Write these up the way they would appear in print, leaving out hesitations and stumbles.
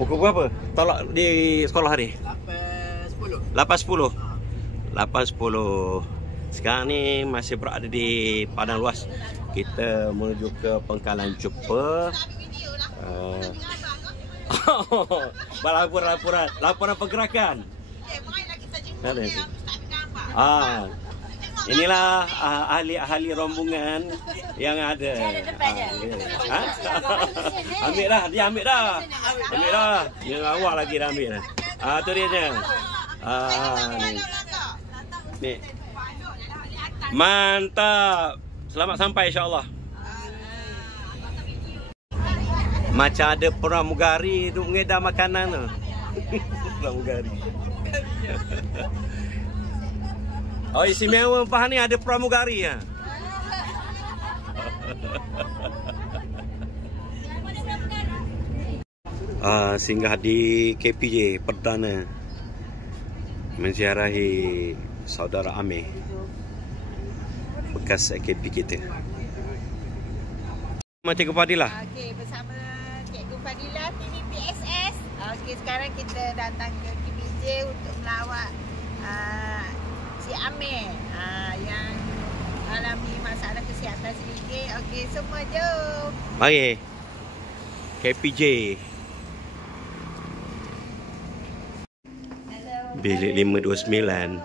Pukul berapa? Tolak di sekolah ni? 8.10. 8.10. 8.10. Sekarang ni masih berada di padang luas. Kita menuju ke Pangkalan Cepa. Laporan pergerakan. Inilah ahli-ahli rombongan yang ada. Ambil dah, dia ambil dah. Ambil dah. Dia awak lagi dah ambil dah. Tu dia je. Ni. Mantap. Selamat sampai insya-Allah. Macam ada pramugari duk mengedar makanan tu. Pramugari. Oh, istimewa Pahang ni ada pramugari ya. Singgah di KPJ Perdana menziarahi saudara Amir, bekas AKP kita. Cikgu Fadilah. Okey, bersama Cikgu Fadilah TV PSS. Okey, sekarang kita datang ke KPJ untuk melawat si Amir yang alami masalah kesihatan sedikit. Okey, semua jom. Mari. KPJ. Bilik 529.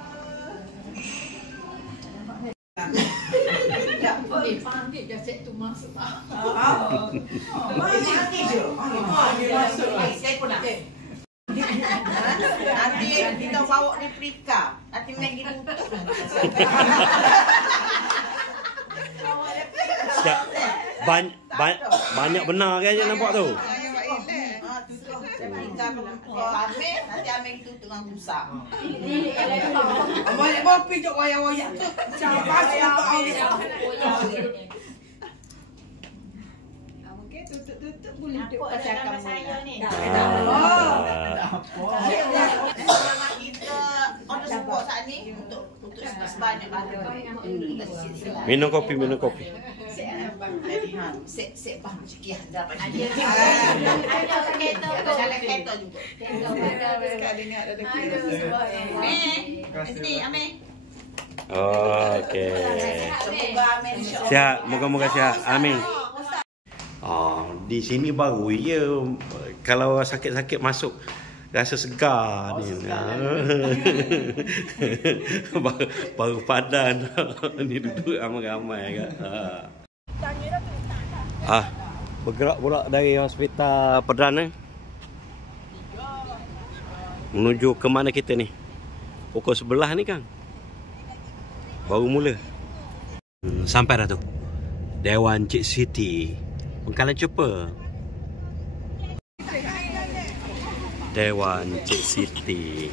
Panggil je set tu masuk. Nanti je. Saya pun nak. Nanti kita bawa di Prika. Nanti Maggi tutup. Banyak benar ke je nampak tu. Nanti Amir tutup dengan busak. Banyak bopi jok wayang-wayang tu. Mungkin tutup-tutup boleh duduk pasal kamu saya ni. Kita on the spot saat ni untuk sebanyak ada. Minum kopi. Sek paham sikit dapat. Ada kereta juga. Sekali ni ada kereta. Nanti Amir. Okey. Sihat, moga-moga sihat. Amin. Di sini baru ya, kalau sakit-sakit masuk rasa segar ni. Baru padan ni duduk ramai-ramai kan. Bergerak pula dari hospital Perdana menuju ke mana kita ni? Pukul 11 ni kan? Baru mula. Sampai dah tu. Dewan Cik Siti, Pangkalan Cepa. Dewan Cik Siti.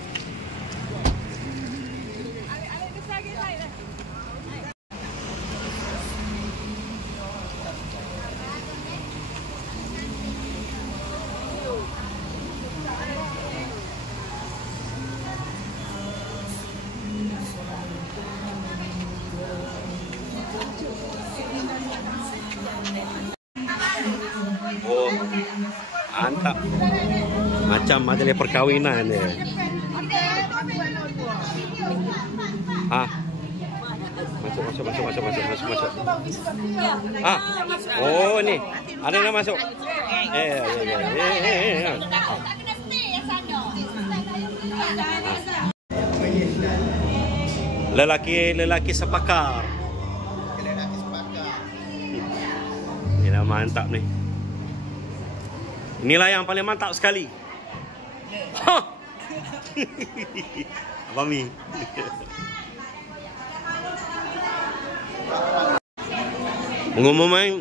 Mantap. Macam majlis perkahwinan dia. Masuk. Oh ni. Ada yang masuk. Lelaki sepakar. Inilah mantap ni. Inilah yang paling mantap sekali. Abang Mi.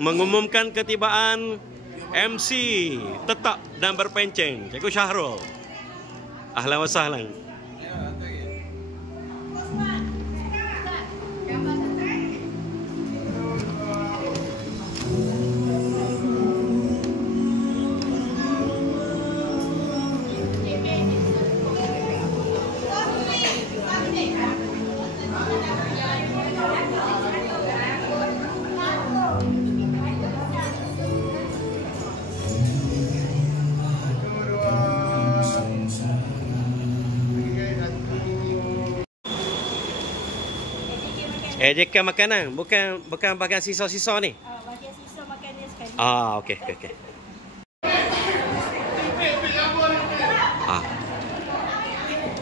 Mengumumkan ketibaan MC tetap dan berpenceng, Cikgu Syahrul. Ahlan wa sahlan. Ejekan makanan, bukan bagian sisa-sisa ni. Bagian sisa makan dia sekali. Okey.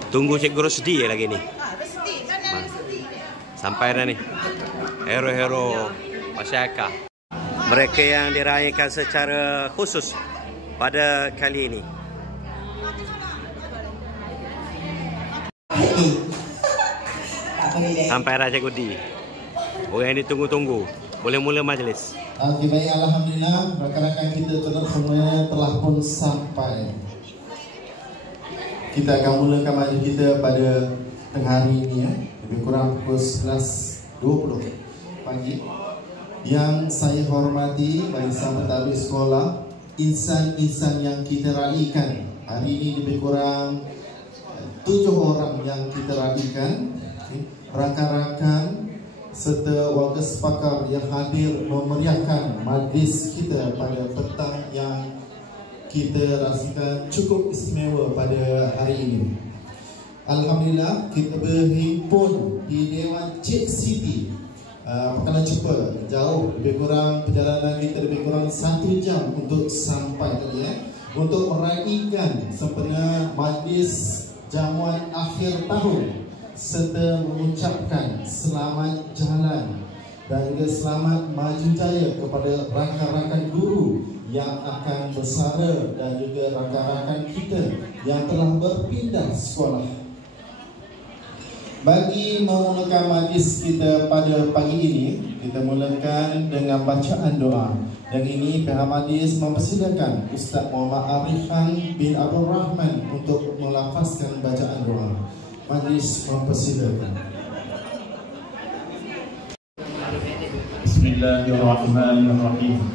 Tunggu Cikgu Rosdi lagi ni. Rosdi, mana Rosdi? Sampai dah ni. Hero-hero masyarakat. Mereka yang dirayakan secara khusus pada kali ini. Sampai dah Cikgu Di. Orang yang ditunggu-tunggu. Boleh mula majlis. Okey, baik, alhamdulillah rakan-rakan kita semuanya telah pun sampai. Kita akan mulakan majlis kita pada tengah hari ini ya. Lebih kurang pukul 11.20 pagi. Yang saya hormati barisan pentadbir sekolah, insan-insan yang kita raikan. Hari ini lebih kurang 7 orang yang kita raikan. Rakan-rakan serta warga sepakar yang hadir memeriahkan majlis kita pada petang yang kita rasakan cukup istimewa pada hari ini. Alhamdulillah kita berhimpun di Dewan Cik Siti Pekalan Cepa. Jauh, lebih kurang perjalanan kita lebih kurang 1 jam untuk sampai tadi untuk meraihkan sempena majlis jamuan akhir tahun serta mengucapkan selamat jalan dan juga selamat maju jaya kepada rakan-rakan guru yang akan bersara dan juga rakan-rakan kita yang telah berpindah sekolah. Bagi memulakan majlis kita pada pagi ini, kita mulakan dengan bacaan doa. Dan ini pihak majlis mempersilakan Ustaz Muhammad Arifan bin Abdul Rahman untuk melafazkan bacaan doa. Majlis mempersilakan. Bismillahirrahmanirrahim.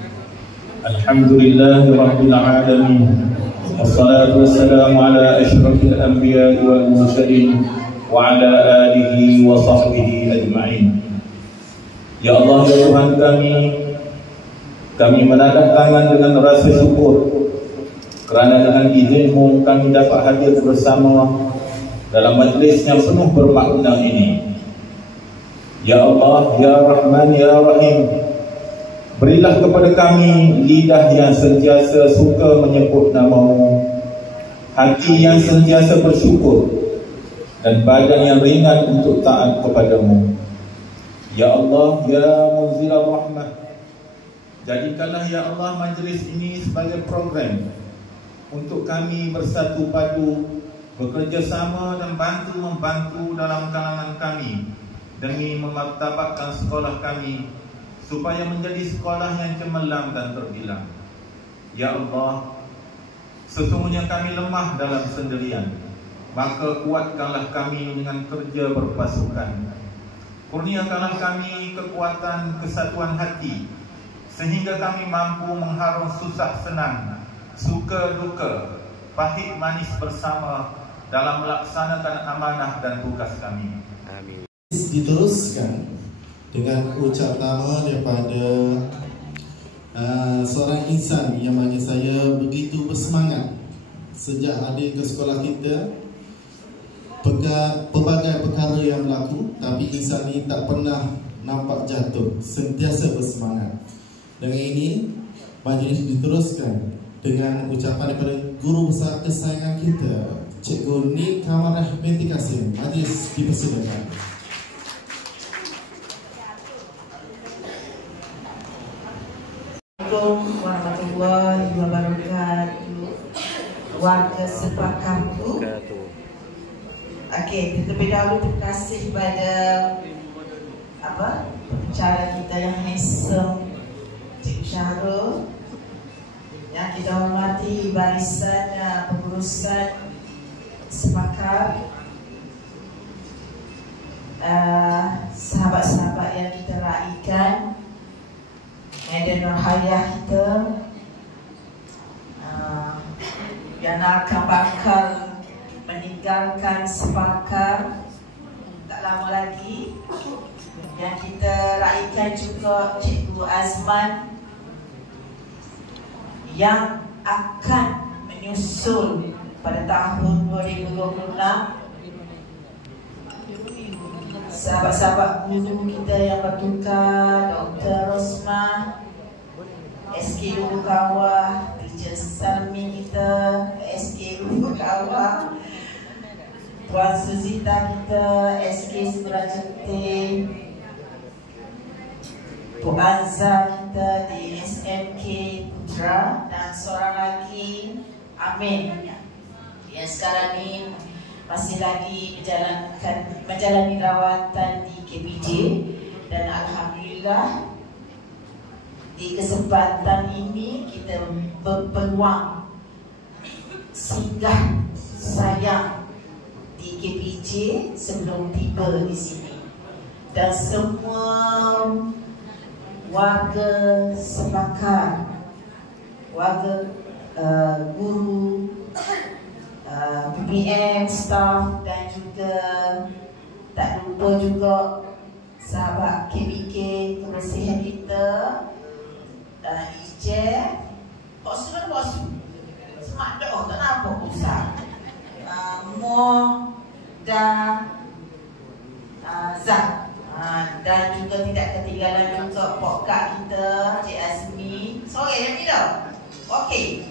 Alhamdulillahirabbil alamin. Wassalatu wassalamu ala asyrafil anbiya'i wal mursalin wa ala alihi wa sahbihi ajma'in. Ya Allah, ya Tuhan kami menadah tangan dengan rasa syukur kerana dengan izin-Mu kami dapat hadir bersama dalam majlis yang penuh bermakna ini. Ya Allah, ya Rahman, ya Rahim, berilah kepada kami lidah yang sentiasa suka menyebut nama-Mu, hati yang sentiasa bersyukur, dan badan yang ringan untuk taat kepada-Mu. Ya Allah, ya Munzilah Rahmah, jadikanlah ya Allah majlis ini sebagai program untuk kami bersatu padu, bekerjasama dan bantu-membantu dalam kalangan kami demi memartabatkan sekolah kami supaya menjadi sekolah yang cemerlang dan terbilang. Ya Allah, sesungguhnya kami lemah dalam sendirian, maka kuatkanlah kami dengan kerja berpasukan. Kurniakanlah kami kekuatan kesatuan hati sehingga kami mampu mengharung susah senang, suka duka, pahit manis bersama dalam melaksanakan amanah dan tugas kami. Amin. Diteruskan dengan ucap pertama daripada seorang insan yang bagi saya begitu bersemangat sejak hadir ke sekolah kita. Pelbagai perkara yang berlaku, tapi insan ini tak pernah nampak jatuh, sentiasa bersemangat. Dengan ini majlis diteruskan dengan ucapan daripada guru besar kesayangan kita, Cikgu Nik Kamarah binti Kasim. Majlis dipersilakan. Assalamualaikum warahmatullahi wabarakatuh. Warga sepakarku. Okey, terlebih dahulu terima kasih pada pembicara kita yang handsome, Cikgu Syahrul, yang kita hormati barisan pengurusan sepakar, sahabat-sahabat yang kita raikan, Medan Nurhayah kita, yang akan bakal meninggalkan sepakar tak lama lagi. Yang kita raikan juga Cikgu Azman yang akan menyusul pada tahun 2026 sahabat-sahabat guru kita yang bertukar, Dr. Rosmah, SK Lubuk Kawah, Teacher Salmi kita, SK Lubuk Kawah, Tuan Suzita kita, SK Sudrajati, Tok Azhar kita di SMK Putra, dan seorang lagi Amin yang sekarang ni masih lagi menjalani rawatan di KPJ. Dan alhamdulillah di kesempatan ini kita berpeluang singgah sayang di KPJ sebelum tiba di sini, dan semua warga Sebakar, warga guru, PPM, staff, dan juga tak lupa juga sahabat KBK kebersihan kita, Ijek, bos semak doh, tak nampak usah, Mo dan Zak, dan juga tidak ketinggalan juga pokok kita Cik Azmi. Sore yang ni dah. Okey.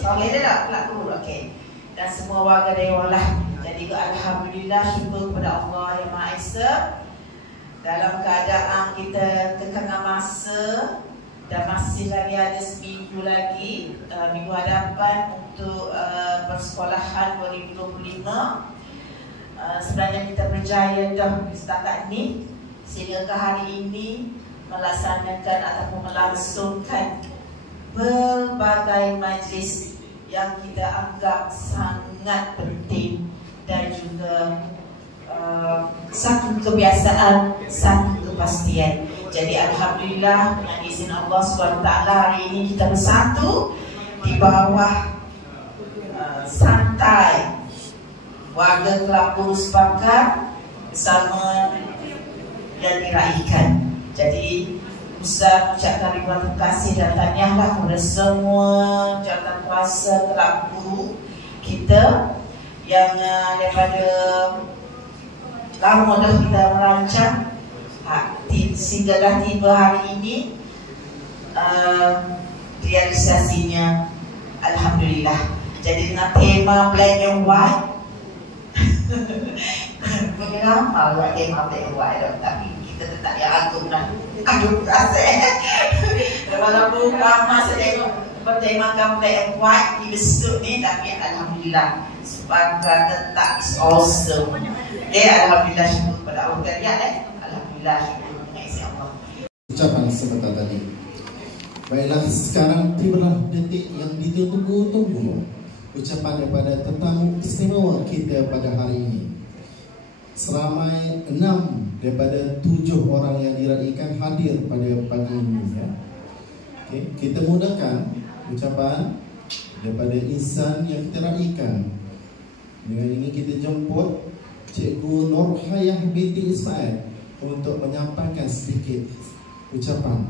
Sore dah tak? Kelak dulu. Okey. Dan semua warga dewan lah. Jadi alhamdulillah, syukur kepada Allah yang Maha Esa, dalam keadaan kita kekangan masa dan masih lagi ada seminggu lagi, minggu hadapan untuk persekolahan 2025. Sebenarnya kita berjaya dah setakat ni sehingga ke hari ini melaksanakan ataupun melangsungkan berbagai majlis yang kita anggap sangat penting dan juga satu kebiasaan, satu kepastian. Jadi alhamdulillah dengan izin Allah SWT hari ini kita bersatu di bawah santai warga Kelabur Sebakar bersama yang diraihkan. Jadi Ustaz mengucapkan ribuan terima kasih dan tahniahlah kepada semua jawatan kuasa Kelabur kita yang daripada lama dah kita merancang sehinggalah tiba hari ini realisasinya alhamdulillah. Jadi dengan tema black and white punya nama buat tema black and white, tapi kita tetap yang agung lah, agung rasa. Walaupun lama saya tengok bertemakan black and white di besok ni, tapi alhamdulillah Sebakar tetap is awesome. Alhamdulillah, syukur kepada Allah. Alhamdulillah, syukur dengan izin Allah. Ucapan sebentar tadi. Baiklah, sekarang tibalah detik yang ditunggu-tunggu. Ucapan daripada tetamu istimewa kita pada hari ini. Seramai 6 daripada 7 orang yang diraikan hadir pada pagi ini. Okay. Kita mudahkan ucapan daripada insan yang kita raikan. Dengan ini kita jemput Cikgu Nurhayah binti Ismail untuk menyampaikan sedikit ucapan.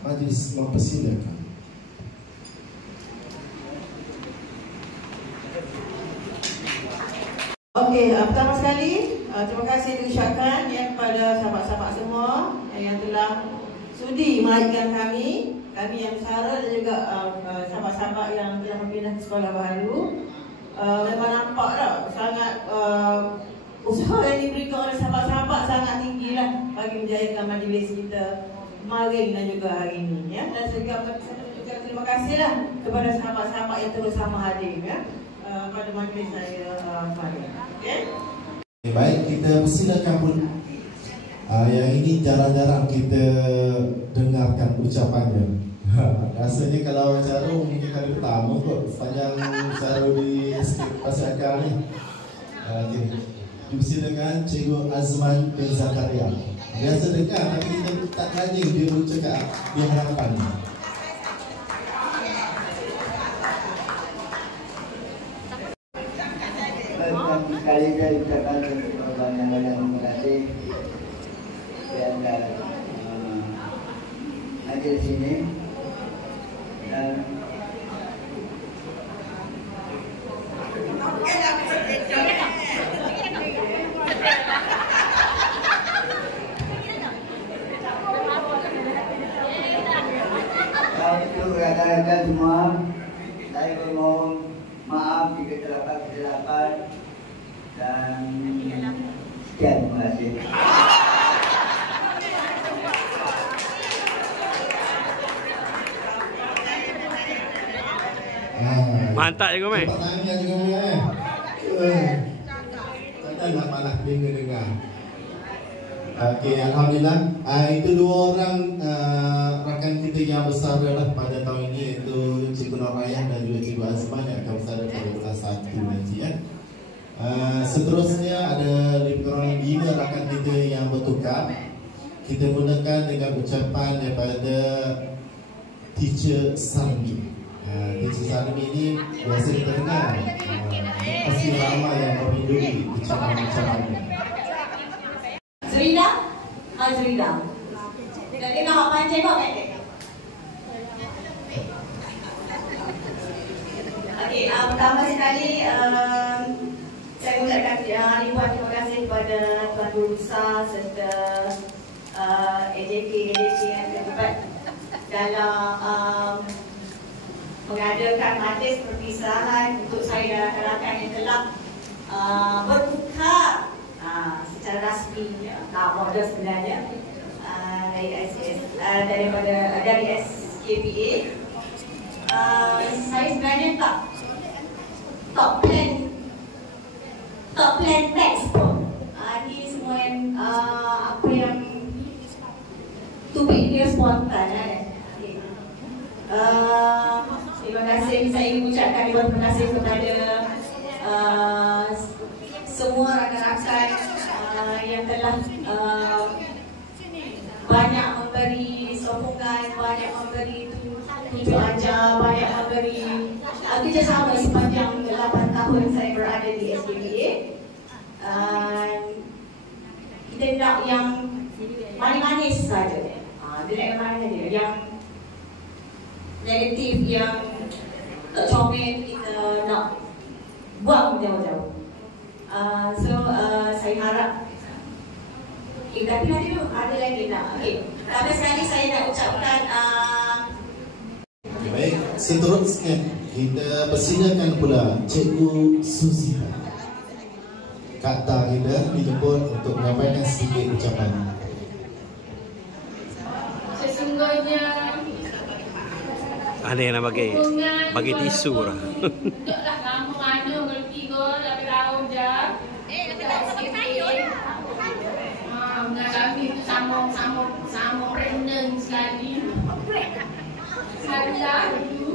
Majlis mempersilakan. Okey, pertama sekali terima kasih diucapkan kepada sahabat-sahabat semua yang telah sudi melahirkan kami yang bersara, dan juga sahabat-sahabat yang telah berpindah ke sekolah baru. Memang nampak tak sangat usaha yang diberikan oleh sahabat-sahabat sangat tinggi lah bagi menjayakan majlis kita kemarin dan juga hari ini, ya. Dan juga terima kasih lah kepada sahabat-sahabat yang terus sama hadir, ya, pada majlis saya kemarin. Okay? Baik, kita persilakan pun. Yang ini jarang-jarang kita dengarkan ucapannya. Rasanya kalau cara mungkin kali pertama kot sepanjang cara di Pasir Akar ni. Dipersilakan Cikgu Azman bin Zakaria. Biasa dengar tapi kita tak tanya dia bercakap di hadapan ni. Sekali saya ucapkan banyak-banyak terima kasih dan hadir sini dan untuk rakan-rakan semua, saya bermohon maaf jika terdapat kesilapan dan sekian, terima kasih. Mantap je kau main. Cepat tanya je kau main. Takkan nak malah dengar. Okey, alhamdulillah. Itu dua orang rakan kita yang bersara lah pada tahun ini, iaitu Cikgu Norayah dan juga Cikgu Azman yang akan bersara pada kelas 1 nanti ya. Seterusnya ada lebih kurang 5 rakan kita yang bertukar. Kita mulakan dengan ucapan daripada Teacher Salmi. Teacher Salmi ini biasa kita dengar. Pasti ramai yang memiliki ucapan-ucapan ini. Zrida? Zrida. Jadi nama panjang kau kan? Okey, pertama sekali saya ucapkan ribuan terima kasih kepada Tuan Guru Besar serta AJK yang terlibat dalam mengadakan majlis perpisahan untuk saya rakan-rakan yang telah bertukar secara rasmi, modal sebenarnya dari SKPA. Saya sebenarnya tak plan teks pun. Ini semua yang apa yang tubik dia spontan. Terima kasih, saya ingin mengucapkan terima kasih kepada semua rakan-rakan yang telah banyak memberi sokongan, banyak memberi tunjuk ajar, banyak memberi kerjasama sepanjang 8 tahun saya berada di SKPA. Kita nak yang manis-manis saja. Dia nak yang manis saja. Yang negatif, yang tak comel, kita nak buang jauh-jauh. Saya harap tapi nanti tu ada lagi nak. Tapi sekali saya nak ucapkan baik, seterusnya kita persilakan pula Cikgu Susi. Kata kita dijemput untuk menyampaikan sedikit ucapan. Sesungguhnya ada yang nak bagi tisu lah. Duduklah lama mana kalau 3 tahun je. Tak pakai kayu lah. Kami sama pregnant sekali. Sekali lalu.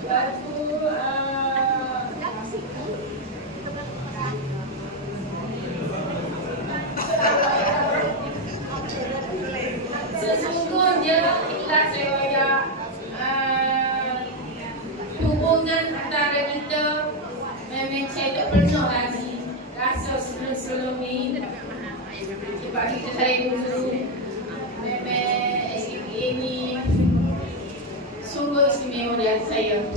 Lepas tu sesungguhnya ikhlas saya hubungan antara kita memang saya tak pernah lagi rasa sebelum ni. Sebab kita saya dulu memang SKPA ni sungguh istimewa di hati saya.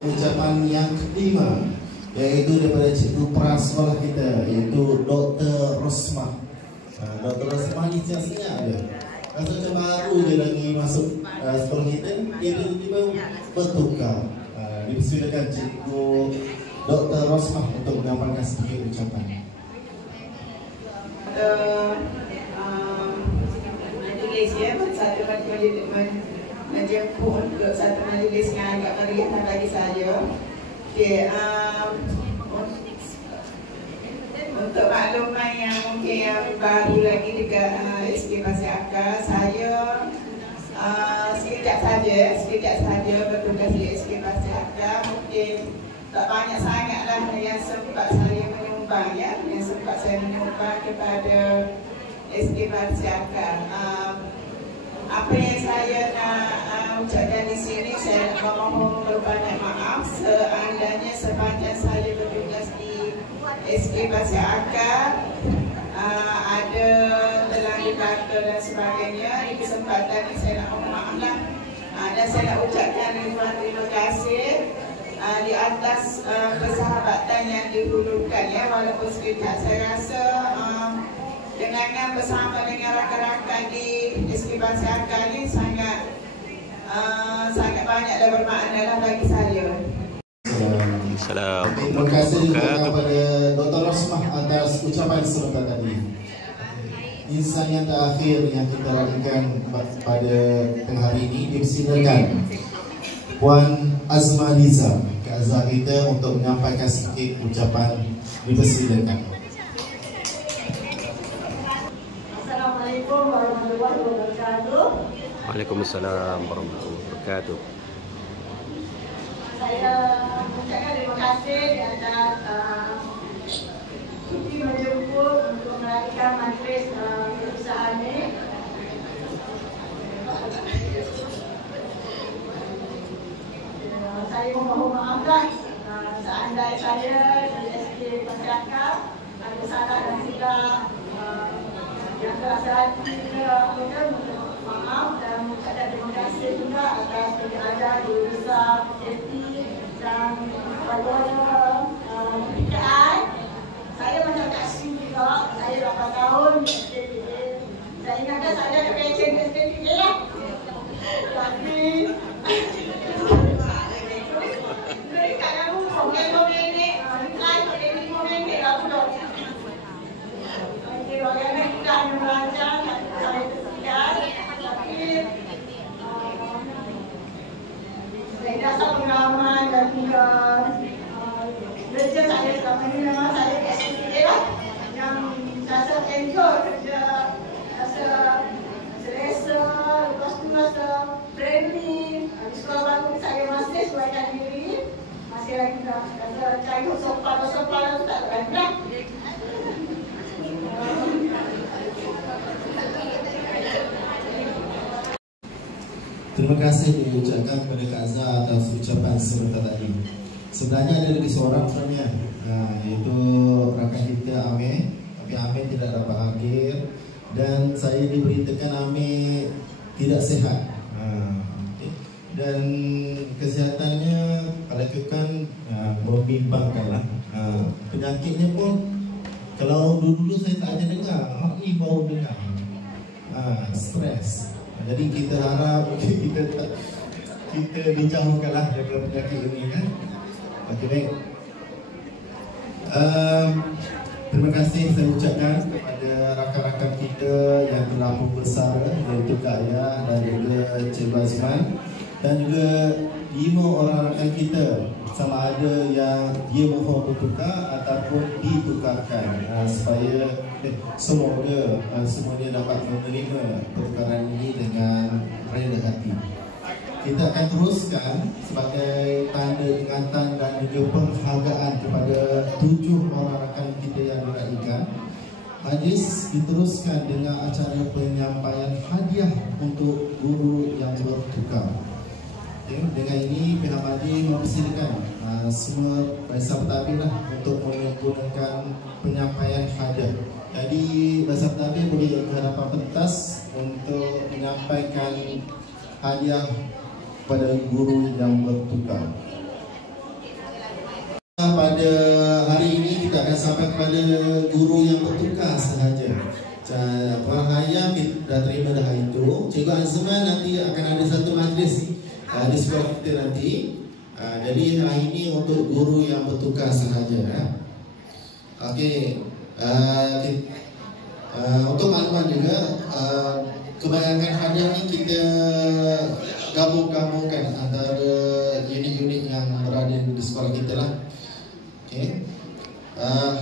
Ucapan yang kelima iaitu daripada cikgu prasekolah kita, iaitu Dr. Rosmah. Dr. Rosmah ni siap-siap je. Rasa macam baru je lagi masuk sekolah kita, dia tiba-tiba bertukar. Dipersilakan cikgu Dr. Rosmah untuk menyampaikan sedikit ucapan. Majlis ya, satu majlis menjemput untuk satu majlis yang agak meriah bagi saya. Okey, untuk makluman yang mungkin yang baru lagi dekat SK Pasir Akar, saya sekejap saja bertugas di SK Pasir Akar. Mungkin tak banyak sangatlah yang sempat saya menyumbang yang sempat saya menyumbang kepada SK Pasir Akar. Apa yang saya nak ucapkan di sini, saya nak memohon berbanyak maaf seandainya sepanjang saya bertugas di SK Pasir Akar ada terlanjur kata dan sebagainya. Di kesempatan ini saya nak mohon maaf lah, dan saya nak ucapkan terima kasih di atas persahabatan yang dihulukan ya, walaupun sekejap. Saya rasa dengan bersama dengan rakan-rakan di SK Pasir Akar ni sangat banyak dan bermakna lah bagi saya. Terima kasih kepada Dr. Rosmah atas ucapan sebentar tadi. Insan yang terakhir yang kita lakukan pada tengah hari ini, dipersilakan Puan Azma Liza, Kak Azhar kita untuk menyampaikan sedikit ucapan. Dipersilakan. Assalamualaikum warahmatullahi wabarakatuh. Waalaikumsalam warahmatullahi wabarakatuh. Saya mengucapkan terima kasih di atas Siti menjemput untuk meraihkan majlis perusahaan ini. Saya mohon maafkan seandainya saya di SK Masyarakat ada salah dan silap yang terasa hati untuk maaf dan mengucapkan terima kasih juga atas pengajar guru besar PCT dan kepada PKI. Saya macam Kak Sri juga, saya 8 tahun di SKPA. Saya ingatkan saya ada passion di SKPA lah. Tapi mereka yang komen-komen ni, reply komen ni lah pula. Jadi bagaimana kita hanya belajar, saya tersedia. Tapi dari dasar pengalaman dan juga kerja saya selama ini memang saya SPA lah yang rasa enjoy kerja, rasa selesa, lepas tu rasa friendly. Di sekolah baru saya masih sesuaikan diri, masih lagi nak rasa cari sopan tu tak berani lah. Terima kasih diucapkan kepada Kak Azhar atas ucapan sebentar tadi. Sebenarnya ada lagi seorang sebenarnya, iaitu rakan kita Amir. Tapi Amir tidak dapat hadir dan saya diberitakan Amir tidak sihat. Dan kesihatannya kalau kan membimbangkanlah. Penyakitnya pun kalau dulu saya tak ada dengar, ini baru dengar. Stres. Jadi kita harap kita dijauhkanlah daripada penyakit ini kan. Okey, baik. Terima kasih saya ucapkan kepada rakan-rakan kita yang telah bersara, iaitu Kak Ayah dan juga Cik Azman, dan juga 5 orang rakan kita, sama ada yang dia mohon bertukar ataupun ditukarkan, supaya semuanya dapat menerima pertukaran ini dengan reda hati. Kita akan teruskan sebagai tanda ingatan dan juga penghargaan kepada 7 orang rakan kita yang diraikan. Majlis diteruskan dengan acara penyampaian hadiah untuk guru yang bertukar. Dengan ini pihak majlis mempersilakan semua barisan pentadbir untuk menggunakan penyampaian hadiah. Jadi barisan pentadbir boleh ke hadapan pentas untuk menyampaikan hadiah pada guru yang bertukar. Pada hari ini kita akan sampai kepada guru yang bertukar sahaja. Puan Ayah kita dah terima dah itu. Cikgu Azman nanti akan ada satu majlis di sekolah kita nanti. Jadi hari ini untuk guru yang bertukar sahaja. Okey. Untuk makluman juga, kebanyakan hadiah ni kita gabung-gabungkan antara unit-unit yang berada di sekolah kita lah. Okay.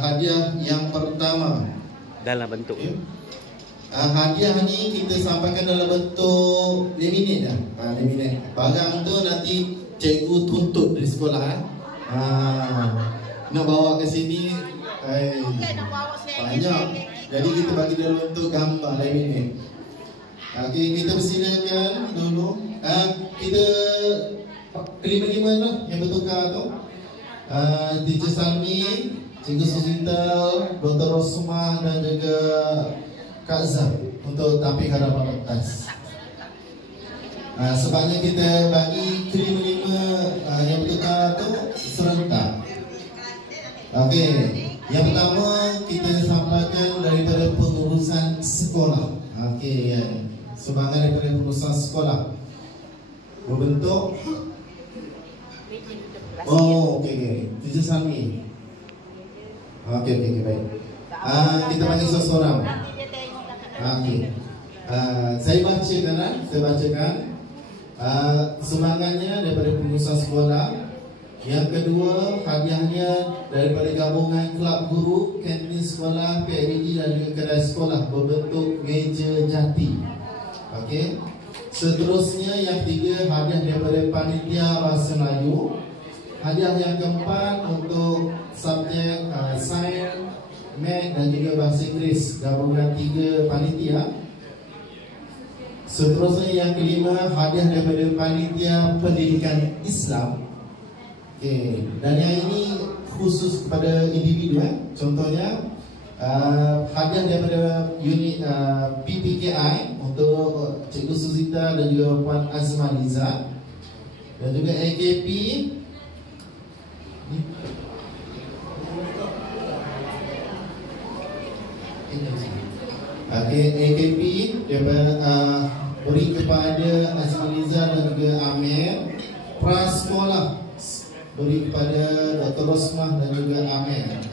Hadiah yang pertama dalam bentuk hadiah ni kita sampaikan dalam bentuk laminate dah. Laminate. Barang tu nanti cikgu tuntut dari sekolah nak bawa ke sini banyak. Jadi kita bagi dalam bentuk gambar laminate. Okey, kita persilakan dulu. Kita kelima-lima lah yang bertukar tu. Teacher Salmi, Cikgu Susital, Dr. Rosmah dan juga Kak Zah untuk tampil hadapan pentas. Sebabnya kita bagi kelima-lima yang bertukar tu serentak. Okey, yang pertama kita sampaikan daripada pengurusan sekolah. Okey, sumbangan daripada pengurusan sekolah berbentuk Teacher Salmi. Okey, baik. Kita panggil seseorang. Okey. Saya bacakan sumbangannya daripada pengurusan sekolah. Yang kedua, hadiahnya daripada gabungan kelab guru, kantin sekolah, PIBG dan juga kedai sekolah berbentuk meja jati. Okey. Seterusnya yang ketiga, hadiah daripada panitia bahasa Melayu. Hadiah yang keempat untuk subjek sains, math dan juga bahasa Inggeris, gabungan 3 panitia. Seterusnya yang kelima, hadiah daripada panitia pendidikan Islam. Okey, dan yang ini khusus kepada individu. Contohnya hadiah daripada unit PPKI untuk Cikgu Suzita dan juga Puan Azmaliza, dan juga AKP. AKP daripada beri kepada Azmaliza dan juga Amir. Prasekolah beri kepada Dr. Rosmah dan juga Amir.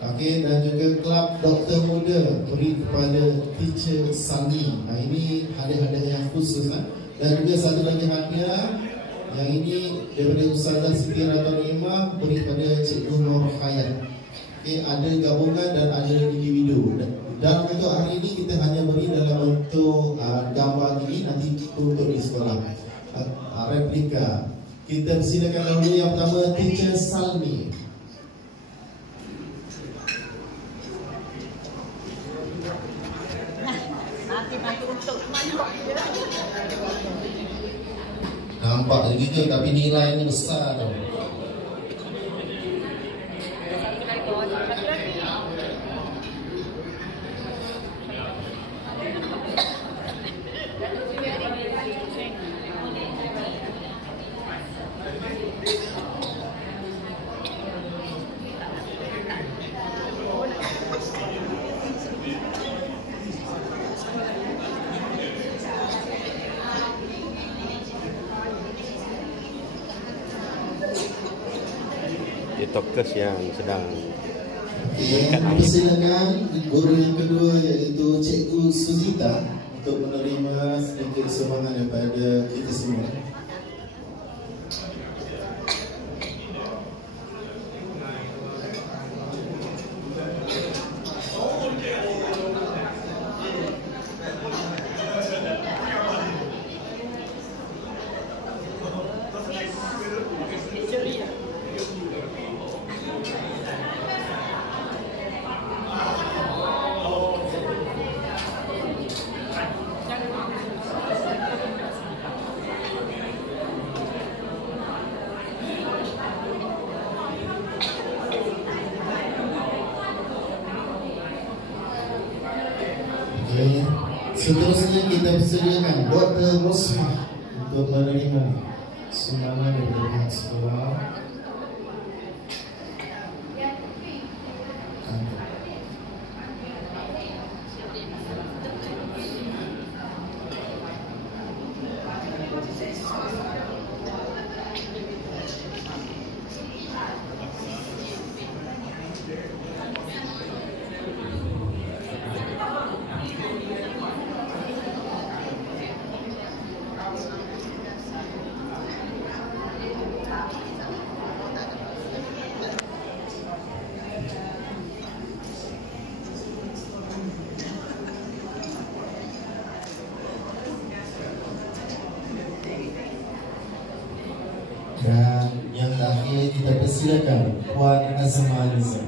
Okey, dan juga kelab doktor muda beri kepada Teacher Salmi. Ini hadiah-hadiah yang khusus. Dan juga satu lagi hadiah yang ini daripada Ustazah Siti Radha Nimah beri kepada Cikgu Nur Hayat. Okey, ada gabungan dan ada individu. Dan untuk hari ini kita hanya beri dalam bentuk gambar ini, nanti untuk di sekolah replika. Kita persilakan dahulu yang pertama Teacher Salmi. Nampak begitu tapi nilainya besar tau. TikTokers yang sedang persilakan guru yang kedua iaitu Cikgu Suzita untuk menerima sedikit sumbangan daripada kita semua. Seterusnya kita persediakan Dr. Rosmah untuk menerima sumbangan dari pihak sekolah. Dan yang terakhir kita persilakan Puan Azmaliza.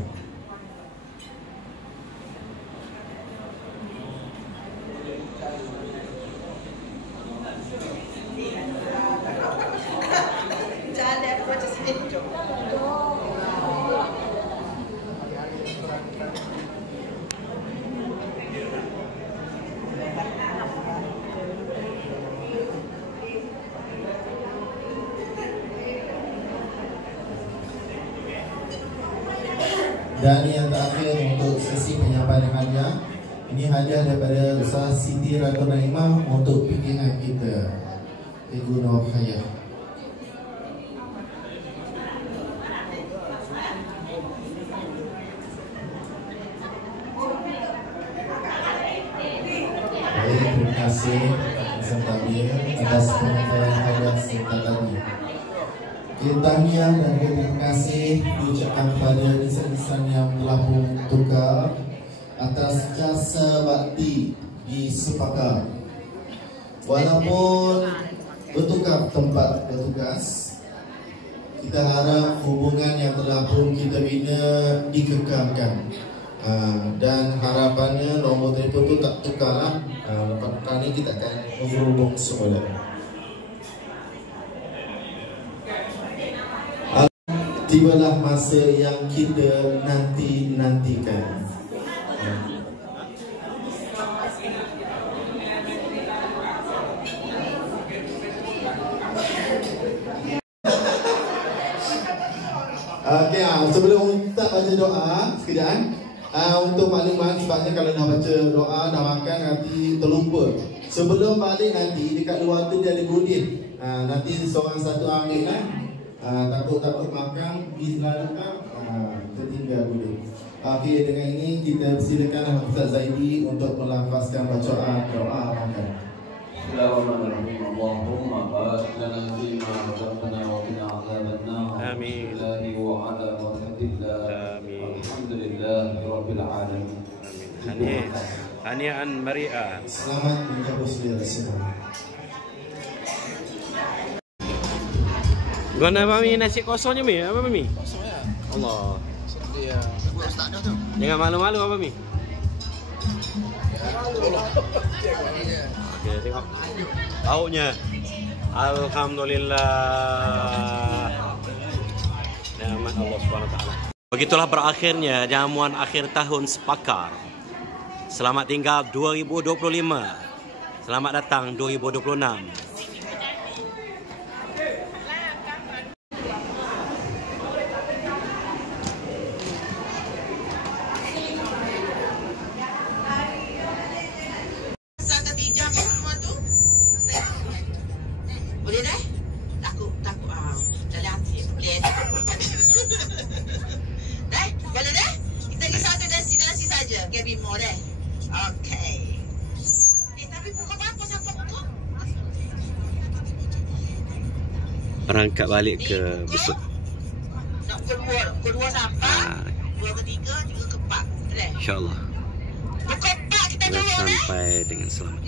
Dan yang terakhir untuk sesi penyampaian hadiah, ini hadiah daripada Ustaz Siti Radha Nimah untuk pimpinan kita, Ibu Nur Hayat. penyampaian hadiah serta tadi. Tahniah dan terima kasih diucapkan kepada insan-insan yang telah bertukar atas jasa bakti di Sepakar. Walaupun bertukar tempat bertugas, kita harap hubungan yang telah pun kita bina dikekalkan. Dan harapannya nombor telefon tu tak tukar. Lepas ni kita akan menghubung semula. Tibalah masa yang kita nantikan. Okey, sebelum kita baca doa sekejap. Untuk makluman, sebabnya kalau dah baca doa, dah makan, nanti terlupa. Sebelum balik nanti, dekat luar tu dia ada godin. Nanti seorang satu ambil kan. Takut makan, pergi selalukan, tertinggal godin. Okey, dengan ini kita silakan Ustaz Zaidi untuk melafazkan bacaan doa makan. Bismillahirrahmanirrahim. Allahumma barik lana fima razaqtana wa qina adzabannar. Amin. Lillahi wa ala barakatillah. Amin. Alhamdulillahirabbil alamin. Amin. Hanian mari'a. Selamat menjabus dia semua. Guna mami nasi kosongnya mi, apa mami? Kosong ya. Allah. Dia buat ustaz dah tu. Jangan malu-malu apa mi? Malu lah. Okey, tengok. Lauknya. Alhamdulillah. Nikmat Allah Subhanahu wa taala. Begitulah berakhirnya jamuan akhir tahun Sepakar. Selamat tinggal 2025. Selamat datang 2026. Boleh dah? Takut. Dalam hati. Boleh. Dah? Boleh dah? Kita risau tu nasi saja. Gaby more dah. Okey. Tapi pukul berapa sampai pukul? Berangkat balik ke besok. Nak pukul 2 sampai. 2 ke 3, 3 ke 4. Boleh? InsyaAllah. Pukul 4 kita dulu dah. Sampai dengan selamat.